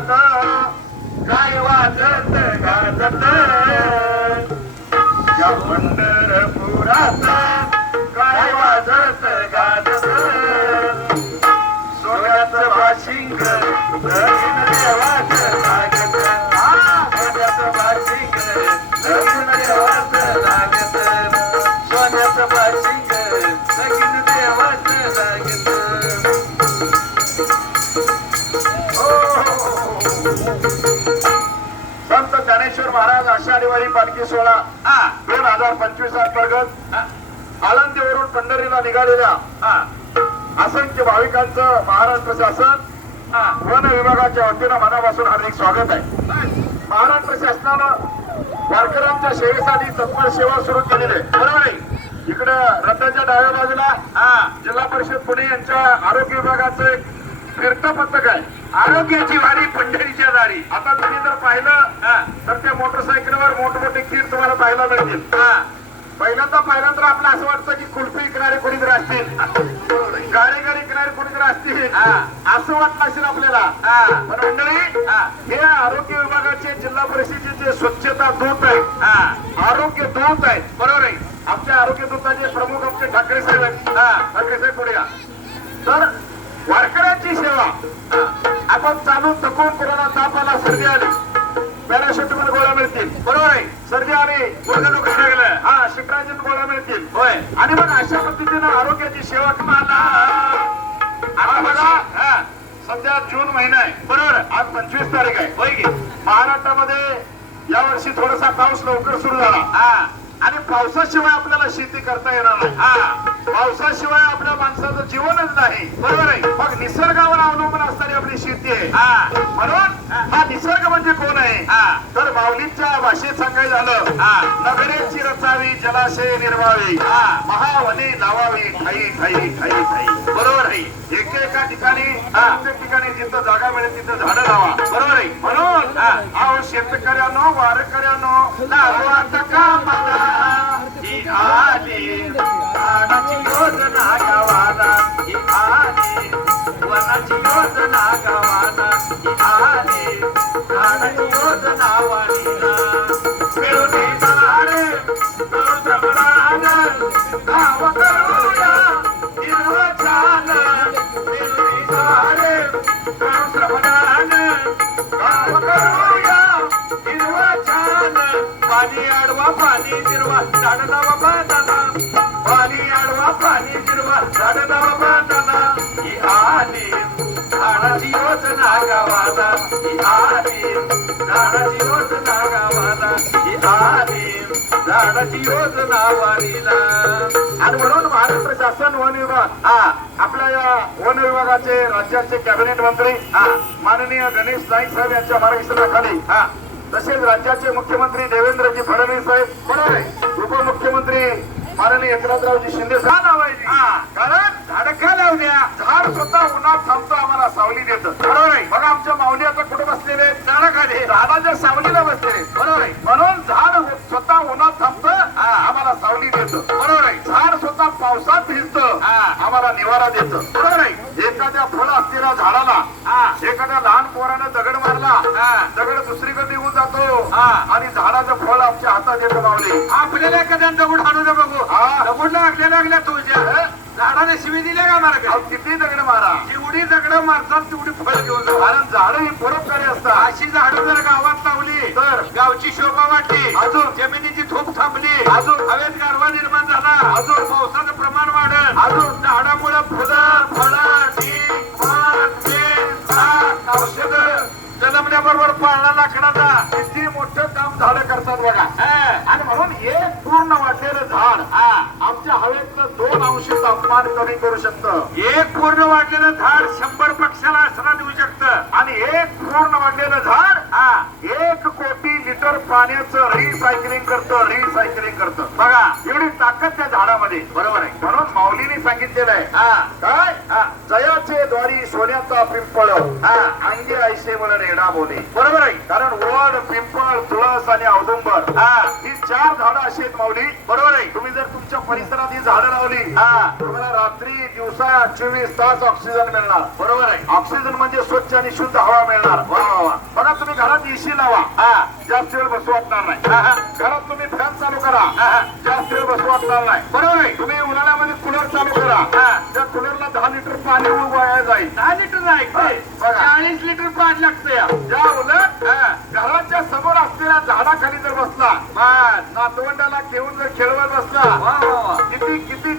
काय वाजत गाजत. या पंढरपुरात काय वाजत गाजत. सोन्याचं वाशिंग देवा. पालखी सोहळा दोन हजार पंचवीस अंतर्गत आळंदीवरून पंढरीला निघालेल्या असंख्य भाविकांचं महाराष्ट्र शासन वन विभागाच्या वतीनं मनापासून हार्दिक स्वागत आहे. महाराष्ट्र शासनानं वारकऱ्यांच्या सेवेसाठी तत्पर सेवा सुरू केलेली आहे. बरोबर आहे? इकडे रथाच्या डाव्या बाजूला जिल्हा परिषद पुणे यांच्या आरोग्य विभागाचं एक फिरतं पथक आहे आरोग्याची वारी पंढरीच्या दारी आता तुम्ही जर पाहिलं तर त्या मोटरसायकलवर मोठमोठे खीर तुम्हाला पाहायला मिळतील. पहिल्यांदा पहिल्यांदा आपलं असं वाटतं की कुल्फी विकणारे कोणीतरी असतील. गाडी गाडी विकणारे कोणीतरी असतील. असं वाटलं असेल आपल्याला. पण मंडळी हे. आरोग्य विभागाचे जिल्हा परिषदेचे जे स्वच्छता दूत आहेत आरोग्य दूत आहेत बरोबर आहे. आमच्या आरोग्य दूताचे प्रमुख आमचे ठाकरे साहेब आहेत. ठाकरे साहेब पुढे. तर वारकऱ्यांची सेवा. आपण चालू थकून कोणाला ताप आला. सर्दी आली पॅराशुटिमल गोळ्या मिळतील. बरोबर आहे? सर्दी आली गुडघे दुखत लागलं. हा शिक्राजीत गोळ्या मिळतील. होय. आणि मग अशा पद्धतीनं आरोग्याची सेवा तुम्हाला आता बघा. सध्या जून महिना आहे. बरोबर. आज पंचवीस तारीख आहे. होय की? महाराष्ट्रामध्ये यावर्षी थोडासा पाऊस लवकर सुरू झाला. आणि पावसाशिवाय आपल्याला शेती करता येणार नाही. पावसाशिवाय आपल्या माणसाचं जीवनच नाही. बरोबर आहे? मग निसर्गावर अवलंबून असणारी आपली शेती आहे. म्हणून हा. निसर्ग म्हणजे कोण आहे? तर माऊलींच्या भाषेत सांगायचं झालं नगरेची रचावी जलाशय निर्वावी महावने लावावी ठाई ठाई ठाई ठाई बरोबर आहे? एकेका ठिकाणी प्रत्येक ठिकाणी जिथं जागा मिळेल तिथं झाडं लावा. बरोबर आहे? म्हणून अहो शेतकऱ्यानो वारकऱ्यानो ही योजना योजना करूया छान करूया छान पाणी आडवा पाणी जिरवा झाड लावा बांधाना पाणी आडवा पाणी जिरवा झाड लावा झाडाची योजना गावाला ही आली. झाडाची योजना वारीला आणि म्हणून महाराष्ट्र शासन वन विभाग हा आपल्या या वन विभागाचे राज्याचे कॅबिनेट मंत्री हा माननीय गणेश नाईक साहेब यांच्या मार्गदर्शनाखाली हा तसेच राज्याचे मुख्यमंत्री देवेंद्रजी फडणवीस साहेब बरोबर उपमुख्यमंत्री माननीय एकनाथरावजी शिंदे साहेब. कारण झाड का लावल्या झाड स्वतः उन्हात थांबतो आम्हाला सावली देतं बरोबर आहे? बघा आमच्या माऊली आता कुठे बसलेले झाडाखाली झाडाच्या सावलीला बसलेले बरोबर आहे? म्हणून झाड स्वतः उन्हात थांबतं आम्हाला सावली देतं. बरोबर आहे? झाड स्वतः पावसात भिजतं आम्हाला निवारा देतं. बरोबर आहे? एखाद्या फळ असलेल्या झाडाला एखाद्या लहान पोरानं दगड मारला दगड दुसरीकडे निघून जातो. आणि झाडाचं फळ आमच्या हातात येतं मावली आपल्याला एखाद्या दगड दे बघू हा. दगड लागल्या लागल्या तुझ्या झाडाने शिवी दिल्या का मला किती दगड मारा? जेवढी दगड मारतात तेवढी फळ घेऊन जा. कारण झाड ही परोपकारी असतात. अशी झाडं जर गावात लावली तर? गावची शोभा वाटली अजून? जमिनीची थोप थांबली. अजून? हवेत गारवा निर्माण झाला. अजून? पावसाचं प्रमाण वाढल. अजून? झाडामुळे फुलं फळं औषध जन्मल्याबरोबर पाळणा लाकडाचा. किती मोठं काम झाडं करतात बघा. आणि म्हणून एक पूर्ण वाढलेलं झाड आमच्या हवेतलं दोन अंशी तापमान कमी करू शकतं. एक पूर्ण वाढलेलं झाड शंभर पक्षाला आसरा देऊ शकतं. आणि एक पूर्ण वाढलेलं झाड एक कोटी लिटर पाण्याचं रिसायकलिंग करतं रिसायकलिंग करतं. बघा एवढी ताकद त्या झाडामध्ये. बरोबर आहे. म्हणून माऊलीने सांगितलेलं आहे. हा. काय? जयाचे द्वारी सोन्याचा पिंपळ हा. अंगी ऐसे मला रेडा बोले. बरोबर आहे. कारण वड पिंपळ तुळस आणि औदुंबर हा अशी आहेत माऊली. बरोबर आहे? तुम्ही जर तुमच्या परिसरात ही झाडं लावली हा. तुम्हाला रात्री दिवसा चोवीस तास ऑक्सिजन मिळणार. बरोबर आहे. ऑक्सिजन म्हणजे स्वच्छ आणि शुद्ध हवा मिळणार. वा वा. तुम्ही घरात एसी लावा. जास्त वेळ बसू वाटणार नाही. घरात तुम्ही फॅन चालू करा. जास्त वेळ बसू वाटणार नाही. बरोबर आहे. तुम्ही उन्हाळ्यामध्ये कूलर चालू करा. त्या कूलरला दहा लिटर पाणी वाया जाईल. दहा लिटर नाही बघा. चाळीस लिटर पाणी लागतं या. या उलट. घराच्या समोर असलेल्या झाडाखाली जर बसला बस. नातवंडाला घेऊन जर खेळवत बसला किती किती